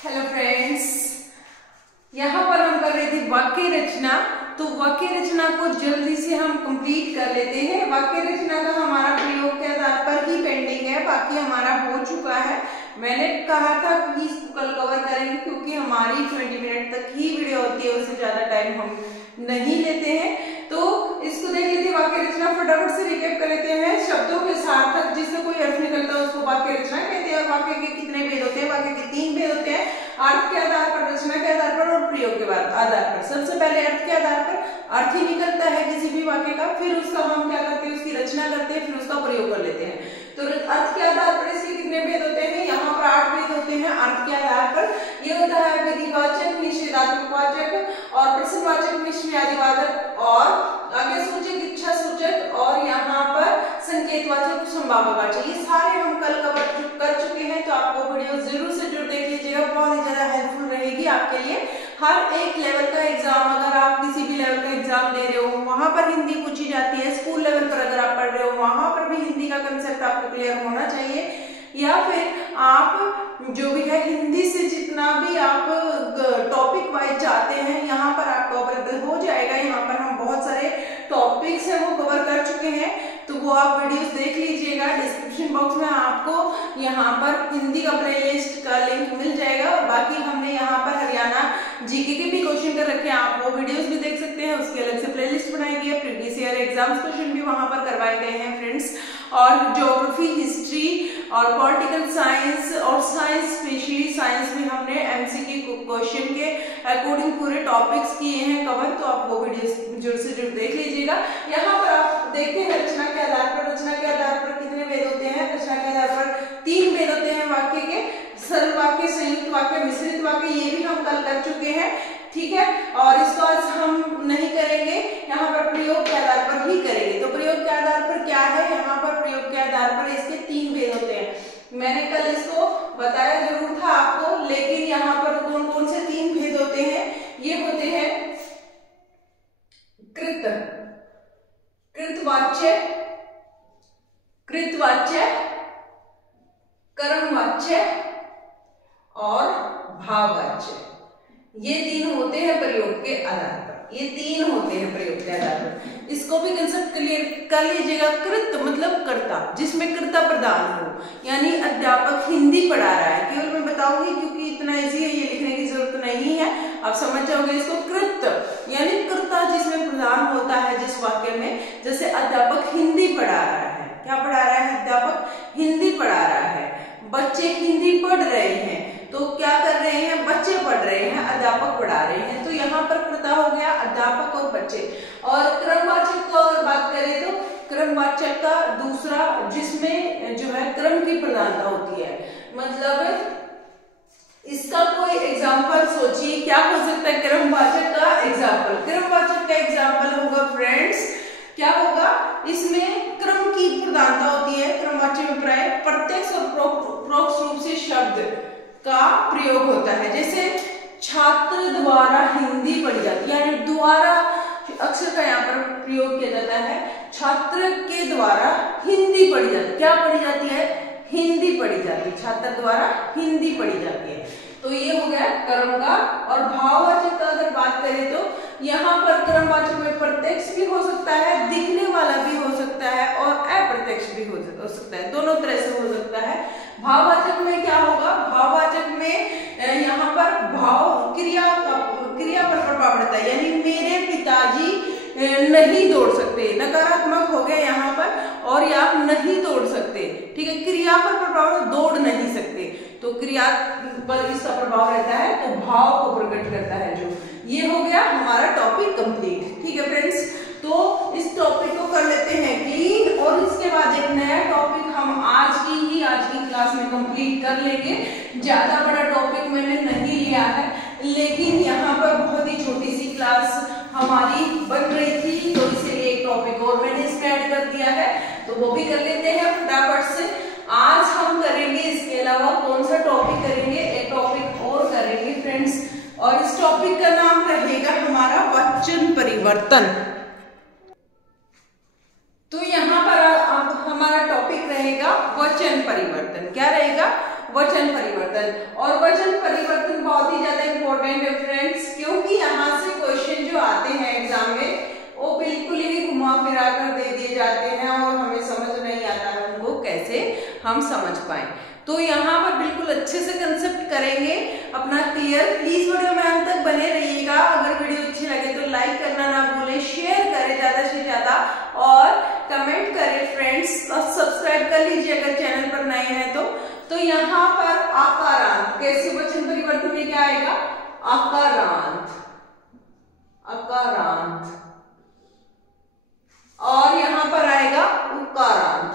Hello friends, यहाँ पर हम कर रहे थे वाक्य रचना। तो वाक्य रचना को जल्दी से हम कंप्लीट कर लेते हैं। वाक्य रचना का हमारा प्रयोग के आधार पर ही पेंडिंग है, बाकी हमारा हो चुका है। मैंने कहा था कि इसको कल कवर करेंगे क्योंकि हमारी 20 मिनट तक ही वीडियो होती है, उससे ज्यादा टाइम हम नहीं लेते हैं। तो इसको देख लेते हैं। वाक्य रचना फटाफट से रिकैप कर लेते हैं। शब्दों के सार्थक जिससे कोई अर्थ निकलता है उसको वाक्य रचना कहते हैं। और वाक्य के कितने भेद होते हैं? वाक्य के 3 भेद होते हैं, अर्थ के आधार पर, रचना के आधार पर और प्रयोग के आधार पर। सबसे पहले अर्थ के आधार पर अर्थ ही निकलता है किसी भी वाक्य का, फिर उसका हम क्या करते हैं, उसकी रचना करते हैं, फिर उसका प्रयोग कर लेते हैं। तो अर्थ के आधार पर इसके कितने भेद होते हैं? यहाँ पर 8 भेद होते हैं अर्थ के आधार पर। ये होता है विधिवाचक, निषेधात्मक वाचक और प्रश्नवाचक, निष्क्रियादिवाचक और आगे सूचक, इच्छा सूचक और यहाँ पर संकेतवाचक, संभाव्यवाचक। ये सारे हम कल कवर कर चुके हैं, तो आपको वीडियो जरूर से जरूर देख लीजिएगा, बहुत ही ज्यादा हेल्पफुल रहेगी आपके लिए। हर एक लेवल का एग्जाम, अगर आप किसी भी लेवल का एग्जाम दे रहे हो वहां पर हिंदी पूछी जाती है। स्कूल लेवल पर अगर आप पढ़ रहे हो वहां पर भी हिंदी का कंसेप्ट आपको क्लियर होना चाहिए। या फिर आप जो भी है हिंदी से जितना भी आप टॉपिक वाइज चाहते हैं यहाँ पर आपको अवेलेबल हो जाएगा। यहाँ पर हम बहुत सारे टॉपिक्स हैं वो कवर कर चुके हैं, तो वो आप वीडियोस देख लीजिएगा। डिस्क्रिप्शन बॉक्स में आपको यहाँ पर हिंदी का प्लेलिस्ट का लिंक मिल जाएगा। और बाकी हमने यहाँ पर हरियाणा जीके के भी क्वेश्चन कर रखे हैं, आप वो वीडियोस भी देख सकते हैं। उसकी अलग से प्लेलिस्ट बनाई गई है। प्रीवियस ईयर एग्जाम्स क्वेश्चन भी वहां पर करवाए गए हैं फ्रेंड्स। और ज्योग्राफी, हिस्ट्री और पॉलिटिकल साइंस और साइंस, स्पेशली साइंस में हमने एमसीक्यू क्वेश्चन के अकॉर्डिंग पूरे टॉपिक्स किए हैं कवर, तो आप वो वीडियोस जरूर से जरूर देख लीजिएगा। यहाँ पर आप देखते हैं रचना के आधार पर। रचना के आधार पर कितने भेद होते हैं? रचना के आधार पर 3 भेद होते हैं वाक्य के, सरल वाक्य, संयुक्त वाक्य, मिश्रित वाक्य। ये भी हम कल कर चुके हैं, ठीक है। और इसको आज हम नहीं करेंगे, यहाँ पर प्रयोग के आधार पर ही करेंगे। तो प्रयोग के आधार पर क्या है? यहाँ पर प्रयोग के आधार पर इसके 3 भेद होते हैं। मैंने कल इसको बताया जरूर था आपको, लेकिन यहाँ पर कौन कौन से 3 भेद होते हैं? ये होते हैं कृतवाच्य, कृतवाच्य, कर्मवाच्य और भाववाच्य। ये 3 होते हैं प्रयोग के आधार पर। ये 3 होते हैं प्रयोग के आधार पर। इसको भी कंसेप्ट क्लियर कर लीजिएगा। कृत मतलब कर्ता, जिसमें कर्ता प्रधान हो, यानी अध्यापक हिंदी पढ़ा रहा है। केवल मैं बताऊंगी क्योंकि इतना इजी है, ये लिखने की जरूरत नहीं है, आप समझ जाओगे इसको। कृत यानी कर्ता जिसमें प्रधान होता है जिस वाक्य में, जैसे अध्यापक हिंदी पढ़ा रहा है। क्या पढ़ा रहा है? अध्यापक हिंदी पढ़ा रहा है। बच्चे हिंदी पढ़ रहे हैं, तो क्या कर रहे हैं? बच्चे पढ़ रहे हैं, अध्यापक पढ़ा रहे हैं। तो यहाँ पर कर्ता हो गया अध्यापक और बच्चे। और क्रमवाचक की बात करें तो क्रमवाचक का दूसरा, जिसमें जो है क्रम की प्रधानता होती है। मतलब इसका कोई एग्जाम्पल सोचिए, क्या हो सकता है क्रमवाचक का एग्जाम्पल? क्रमवाचक का एग्जाम्पल होगा फ्रेंड्स, क्या होगा? इसमें क्रम की प्रधानता होती है। क्रमवाचक में प्राय प्रत्यक्ष और परोक्ष रूप से शब्द का प्रयोग होता है। जैसे छात्र द्वारा हिंदी पढ़ी जाती है, यानी द्वारा अक्षर का यहाँ पर प्रयोग किया जाता है। छात्र के द्वारा हिंदी पढ़ी जाती है। क्या पढ़ी जाती है? हिंदी पढ़ी जाती है। छात्र द्वारा हिंदी पढ़ी जाती है। तो ये हो गया कर्म का। और भाववाचक का अगर बात करें तो यहाँ पर क्रमवाचक में प्रत्यक्ष भी हो सकता है, दिखने वाला भी हो सकता है और अप्रत्यक्ष भी हो सकता है, दोनों तरह से हो सकता है। भाववाचक में क्या होगा? भाववाचक में यहाँ पर भाव क्रिया पर प्रभाव पड़ता है, यानी मेरे पिताजी नहीं दौड़ सकते, नकारात्मक हो गया यहाँ पर, और या नहीं दौड़ सकते, ठीक है। क्रिया पर प्रभाव, दौड़ नहीं सकते, तो क्रिया पर इसका प्रभाव रहता है, तो भाव को प्रकट करता है जो। ये हो गया हमारा टॉपिक कंप्लीट, ठीक है फ्रेंड्स। तो इस टॉपिक को कर लेते हैं क्लीन, और इसके बाद एक नया टॉपिक हम आज की क्लास में कंप्लीट कर लेंगे। ज्यादा बड़ा टॉपिक मैंने नहीं लिया है, लेकिन यहाँ पर बहुत ही छोटी सी क्लास हमारी बन रही थी, तो इसलिए एक टॉपिक और मैंने इसमें ऐड कर दिया है, तो वो भी कर लेते हैं फटाफट से। आज हम करेंगे, इसके अलावा कौन सा टॉपिक करेंगे? एक टॉपिक और करेंगे फ्रेंड्स, और इस टॉपिक का नाम रहेगा हमारा वचन परिवर्तन। तो यहाँ पर अब हमारा टॉपिक रहेगा वचन परिवर्तन। क्या रहेगा? वचन परिवर्तन। और वचन परिवर्तन बहुत ही ज्यादा इंपॉर्टेंट है फ्रेंड्स, क्योंकि यहाँ से क्वेश्चन जो आते हैं एग्जाम में वो बिल्कुल ही घुमा फिरा कर दे दिए जाते हैं और हमें समझ नहीं आता है उनको कैसे हम समझ पाए। तो यहाँ पर बिल्कुल अच्छे से कंसेप्ट करेंगे अपना क्लियर। प्लीज वीडियो में अंत तक बने रहिएगा। अगर वीडियो अच्छी लगे तो लाइक करना ना भूलें, शेयर करें ज्यादा से ज्यादा और कमेंट करें फ्रेंड्स, और सब्सक्राइब कर लीजिए अगर चैनल पर नए हैं तो यहाँ पर आकारांत, कैसे वचन परिवर्तन में क्या आएगा? आकारांत, आकारांत, और यहां पर आएगा उकारांत,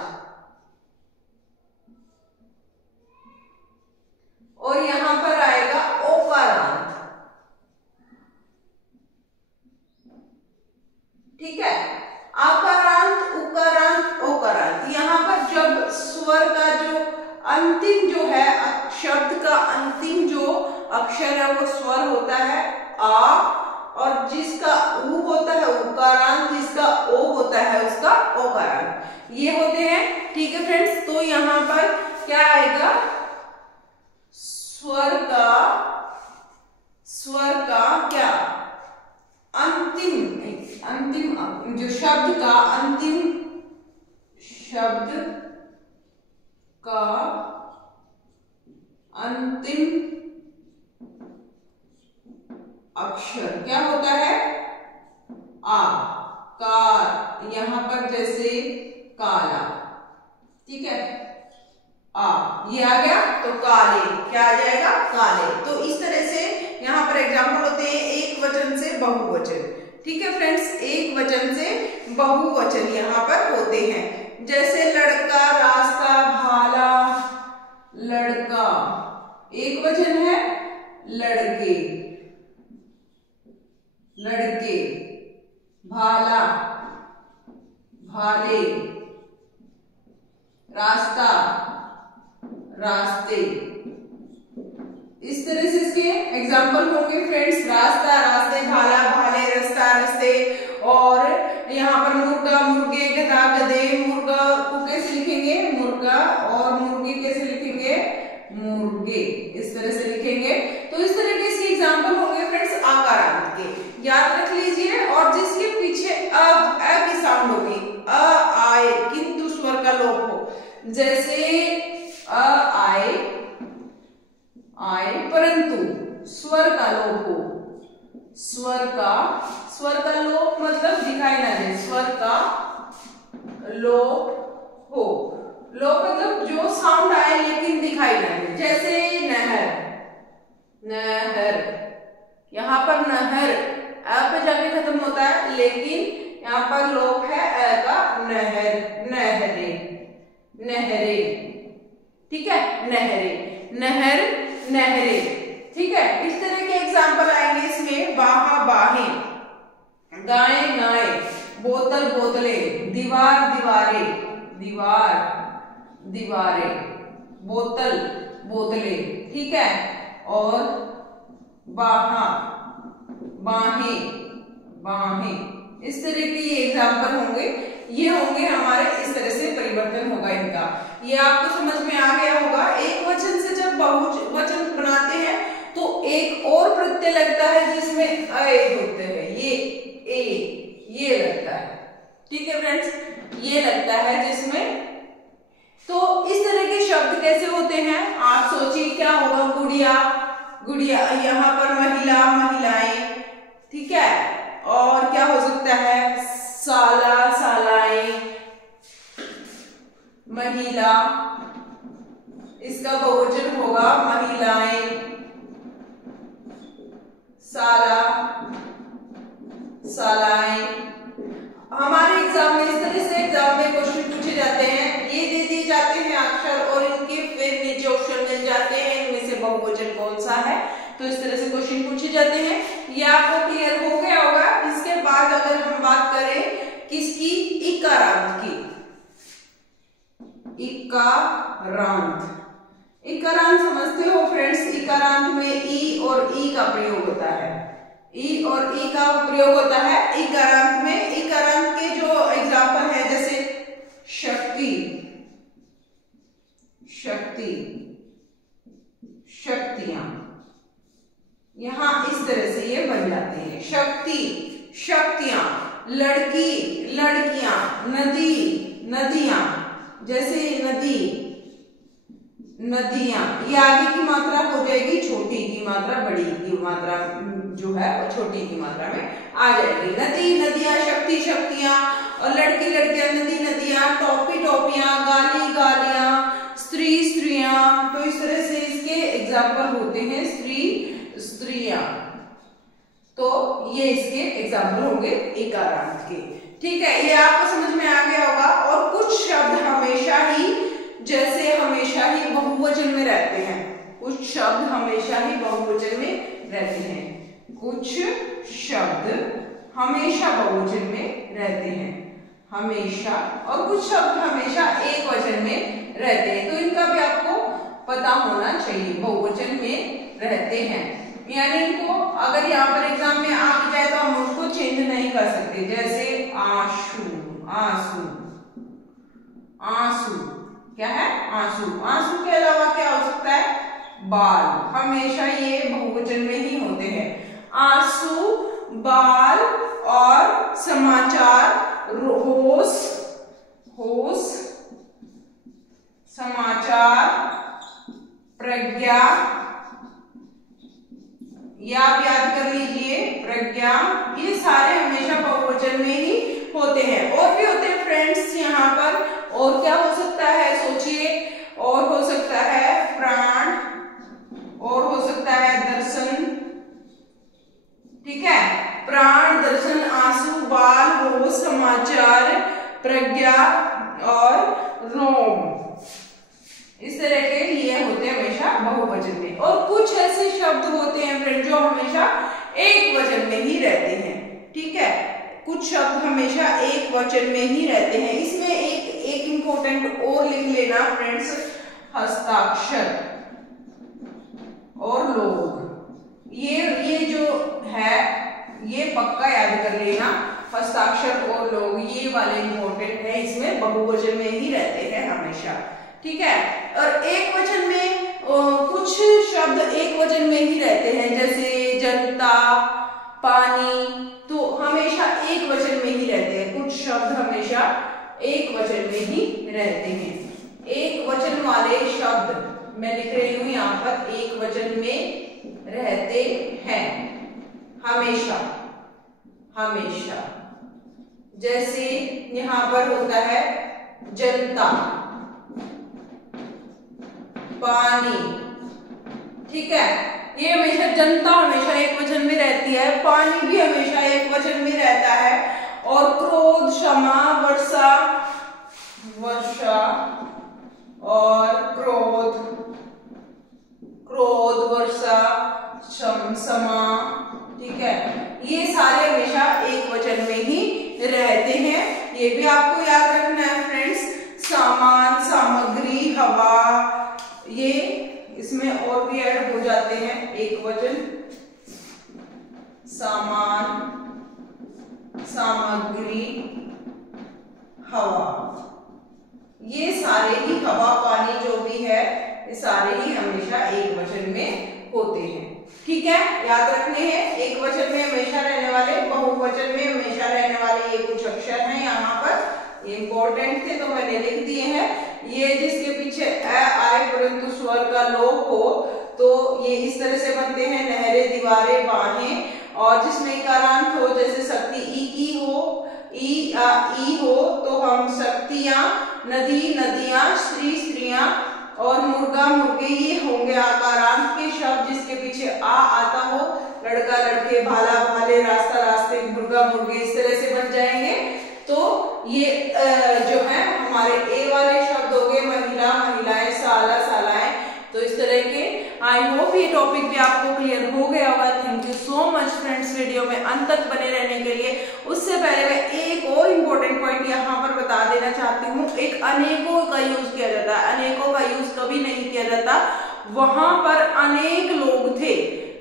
और यहां पर आएगा ओकारांत। ठीक है, आकारांत, उकारांत, ओकारांत। यहां पर जब स्वर का जो अंतिम जो है, शब्द का अंतिम जो अक्षर है वो स्वर होता है आ, और जिसका ऊ होता है उकारांत, जिसका ओ होता है उसका ओकारांत, ये होते हैं। ठीक है फ्रेंड्स, तो यहां पर क्या आएगा? स्वर का क्या अंतिम जो शब्द का अंतिम अक्षर क्या होता है? आ, का, यहां पर जैसे काला, ठीक है, आ ये आ गया तो काले, क्या आ जाएगा? काले। तो इस तरह से यहाँ पर एग्जाम्पल होते हैं एक वचन से बहुवचन। ठीक है फ्रेंड्स, एक वचन से बहुवचन यहाँ पर होते हैं, जैसे लड़का, रास्ता, भाला, लड़का एक वचन है, लड़के, लड़के, भाला, भाले, रास्ता, रास्ते। इस तरह से इसके एग्जाम्पल होंगे फ्रेंड्स, रास्ता, रास्ते, भाला, भाले, रास्ता, रास्ते। और यहाँ पर मुर्गा, मुर्गे, गधा, गधे। मुर्गा को कैसे लिखेंगे? मुर्गा, और मुर्गी कैसे लिखेंगे? मुर्गे, इस तरह से लिखेंगे। तो इस तरह के इसके एग्जाम्पल होंगे फ्रेंड्स आकारांत के, याद रख लीजिए। और जिसके पीछे अ की साउंड होगी, अ आए किंतु स्वर का लोप हो, जैसे आए, आए परंतु स्वर का लोप हो, स्वर का लोप मतलब दिखाई ना दे, स्वर का लोप हो, लोप मतलब जो साउंड आए लेकिन दिखाई ना दे, जैसे नहर, नहर, यहां पर नहर अ पे जाके खत्म होता है, लेकिन यहाँ पर लोप है अ का, नहर, नहरे, नहरे। ठीक है, नहरे, नहर, नहरे। ठीक है, इस तरह के एग्जाम्पल आएंगे इसमें। बाहा, बाहें, गाय, गाय, बोतल, बोतले, दीवार, दीवारे, दीवार, दीवारे, बोतल, बोतले। ठीक है, और बाहा, बाहें, बाहें, इस तरह के ये एग्जाम्पल होंगे। ये होंगे हमारे, इस तरह से परिवर्तन होगा इनका। ये आपको समझ में आ गया होगा। एक वचन से जब बहुवचन बनाते हैं तो एक और प्रत्यय लगता है जिसमें अय होते हैं, ये लगता है। ठीक है फ्रेंड्स, ये लगता है जिसमें। तो इस तरह के शब्द कैसे होते हैं आप सोचिए, क्या होगा? गुड़िया, गुड़िया, यहाँ पर महिला, महिलाएं। ठीक है, और क्या हो सकता है? साला, सालाएं, महिला, इसका बहुवचन होगा महिलाएं, साला, सालाएं। हमारे एग्जाम में इस तरह से एग्जाम में क्वेश्चन पूछे जाते हैं, ये दे दिए जाते हैं अक्षर और इनके फिर नीचे ऑप्शन मिल जाते हैं इनमें से बहुवचन कौन सा है। तो इस तरह से क्वेश्चन पूछे जाते हैं। ये आपको क्लियर हो गया होगा। इसके बाद अगर हम बात करें किसकी? इकारांत की। इकारांत, इकारांत समझते हो फ्रेंड्स? इकारांत में ई और ई का प्रयोग होता है, ई और ई का प्रयोग होता है इकारांत में। इकारांत के जो एग्जाम्पल है जैसे शक्ति, शक्ति, शक्तियां। यहां इस तरह से ये बन जाते हैं। शक्ति, शक्तियां, लड़की, लड़कियां, नदी, नदियां, जैसे नदी, नदियां। ये आगे की मात्रा हो जाएगी छोटी की मात्रा, बड़ी की मात्रा जो है वो छोटी की मात्रा में आ जाएगी। नदी, नदियां, शक्ति, शक्तियां, और लड़की, लड़कियां, नदी, नदियां, टॉफी, टॉफियां, गाली, गालियां, स्त्री, स्त्रियां। तो इस तरह से इसके एग्जाम्पल होते हैं। स्त्री, स्त्रियां। तो ये इसके एग्जाम्पल होंगे इकारांत के। ठीक है, ये आपको समझ में आ गया होगा। और कुछ शब्द हमेशा ही, जैसे हमेशा ही बहुवचन में रहते हैं। कुछ शब्द हमेशा ही बहुवचन में रहते हैं। कुछ शब्द हमेशा बहुवचन में रहते हैं, हमेशा। और कुछ शब्द हमेशा एक वचन में रहते हैं। तो इनका भी आपको पता होना चाहिए। बहुवचन में रहते हैं यानी इनको अगर यहाँ पर एग्जाम में आ जाए तो हम उसको चेंज नहीं कर सकते। जैसे आंसू, आंसू, आंसू क्या है? आंसू। आंसू के अलावा क्या हो सकता है? बाल। हमेशा ये बहुवचन में ही होते हैं। आंसू, बाल और समाचार, होश, होश, समाचार, प्रज्ञा। ये आप याद कर लीजिए, प्रज्ञा। ये सारे हमेशा बहुवचन में ही होते हैं। और भी होते हैं फ्रेंड्स यहाँ पर। और क्या हो सकता है सोचिए? और हो सकता है प्राण, और हो सकता है दर्शन। ठीक है, प्राण, दर्शन, आंसू, बाल, होश, समाचार, प्रज्ञा और रोम। इस तरह के ये होते हैं हमेशा बहुवचन में। और कुछ ऐसे शब्द होते हैं फ्रेंड जो हमेशा एक वचन में ही रहते हैं। ठीक है, कुछ शब्द हमेशा एक वचन में ही रहते हैं। इसमें एक इंपॉर्टेंट और लिख लेना फ्रेंड्स, हस्ताक्षर और लोग। ये जो है ये पक्का याद कर लेना। हस्ताक्षर और लोग ये वाले इंपॉर्टेंट है। इसमें बहुवचन में ही रहते हैं हमेशा। ठीक है, और एक वचन में कुछ शब्द एक वचन में ही रहते हैं। जैसे जनता, पानी, तो हमेशा एक वचन में ही रहते हैं। कुछ शब्द हमेशा एक वचन में ही रहते हैं। एक वचन वाले शब्द मैं लिख रही हूं यहाँ पर, एक वचन में रहते हैं हमेशा, हमेशा। जैसे यहाँ पर होता है जनता, पानी। ठीक है, ये हमेशा, जनता हमेशा एक वचन में रहती है, पानी भी हमेशा एक वचन में रहता है। और क्रोध, क्षमा, वर्षा, वर्षा और क्रोध, क्रोध, वर्षा, क्षमा। ठीक है, ये सारे हमेशा एक वचन में ही रहते हैं। ये भी आपको याद रखना है फ्रेंड्स। सामान, सामग्री, हवा, ये इसमें और भी ऐड हो जाते हैं एक वचन। सामान, सामग्री, हवा, ये सारे ही, हवा, पानी जो भी है, ये सारे ही हमेशा एक वचन में होते हैं। ठीक है, याद रखने हैं। एक वचन में हमेशा रहने वाले, बहुवचन में हमेशा रहने वाले ये कुछ अक्षर हैं यहाँ पर। ये इंपॉर्टेंट थे तो मैंने लिख दिए हैं। ये जिसके पीछे अ आए परंतु स्वर का लोप हो तो ये इस तरह से बनते हैं। नहरें, दीवारें, बाहें। और जिसमें इकारांत हो, जैसे शक्ति ई की हो, ई हो तो हम शक्तियां, नदी, नदियां, स्त्री, स्त्रियां और मुर्गा, मुर्गे, ये होंगे आकारांत के शब्द जिसके पीछे आ आता हो। लड़का, लड़के, भाला, भाले, रास्ता, रास्ते, मुर्गा, मुर्गे, इस तरह से बन जाएंगे। तो ये जो है हमारे ए वाले शब्द हो गए। महिला, महिलाएं, साला, सालाएं। तो इस तरह के आई होप ये टॉपिक भी आपको क्लियर हो गया होगा। Thank you so much friends video में अंत तक बने रहने के लिए। उससे पहले मैं एक और इम्पोर्टेंट पॉइंट यहाँ पर बता देना चाहती हूँ। एक अनेकों का यूज किया जाता है। अनेकों का यूज कभी नहीं किया जाता। वहां पर अनेक लोग थे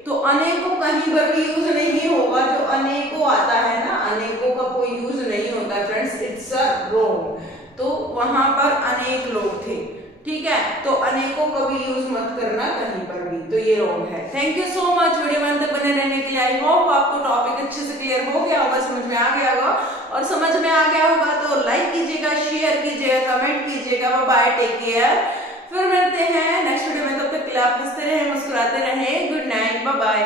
तो अनेकों कहीं पर भी यूज नहीं होगा। जो अनेकों आता है ना, अनेकों का कोई यूज नहीं होता फ्रेंड्स, इट्स अ रॉन्ग। तो वहां पर अनेक लोग थे। ठीक है, तो अनेकों का भी यूज मत करना कहीं पर भी। ये रॉन्ग है। Thank you so much video में अंत तक बने रहने के लिए। आई होप आपको टॉपिक अच्छे से क्लियर हो गया होगा, समझ में आ गया होगा, और समझ में आ गया होगा तो लाइक कीजिएगा, शेयर कीजिएगा, कमेंट कीजिएगा। बाय, टेक केयर, फिर मिलते हैं नेक्स्ट वीडियो में। तब तक के लिए आप हंसते रहे, मुस्कुराते रहे। Good night, bye bye.